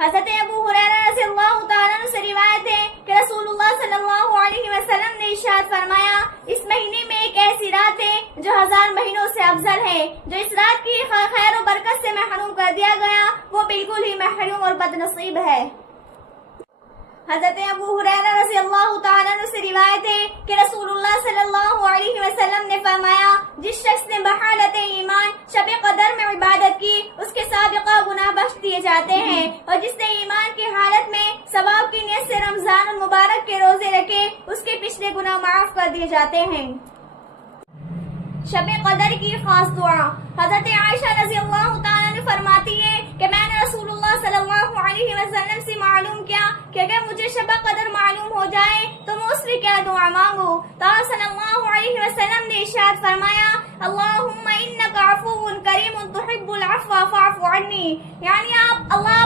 حضرت ابو ہریرہ رضی اللہ تعالیٰ عنہ سے روایت ہے کہ رسول اللہ صلی اللہ علیہ وسلم نے ارشاد فرمایا، اس مہینے میں ایک ایسی رات ہے جو 1000 مہینوں سے افضل ہے، جو اس رات کی خیر و برکت سے محروم کر دیا گیا وہ بالکل ہی محروم اور بد نصیب ہے۔ حضرت ابو ہریرہ رضی اللہ تعالیٰ عنہ سے روایت ہے کہ رسول اللہ صلی اللہ علیہ وسلم نے فرمایا، جس شخص نے بحالت ایمان شب قدر میں عبادت کی اس کے سابقہ گناہ بخش دیے جاتے ہیں، اور جس نے ایمان کی حالت میں ثواب کی نیت سے رمضان المبارک کے روزے رکھے اس کے پچھلے گناہ معاف کر دیے جاتے ہیں۔ شب قدر کی خاص دعا۔ حضرت عائشہ رضی اللہ تعالیٰ عنہ فرماتی ہے کہ میں نے رسول اللہ صلی اللہ علیہ وسلم سے معلوم کیا کہ اگر مجھے شب قدر معلوم ہو جائے تو میں اس سے کیا دعا مانگوں، تو آپ صلی اللہ علیہ وسلم نے ارشاد فرمایا، اللہم انک عفو کریم تحب العفو فاعف عنی، یعنی اللہ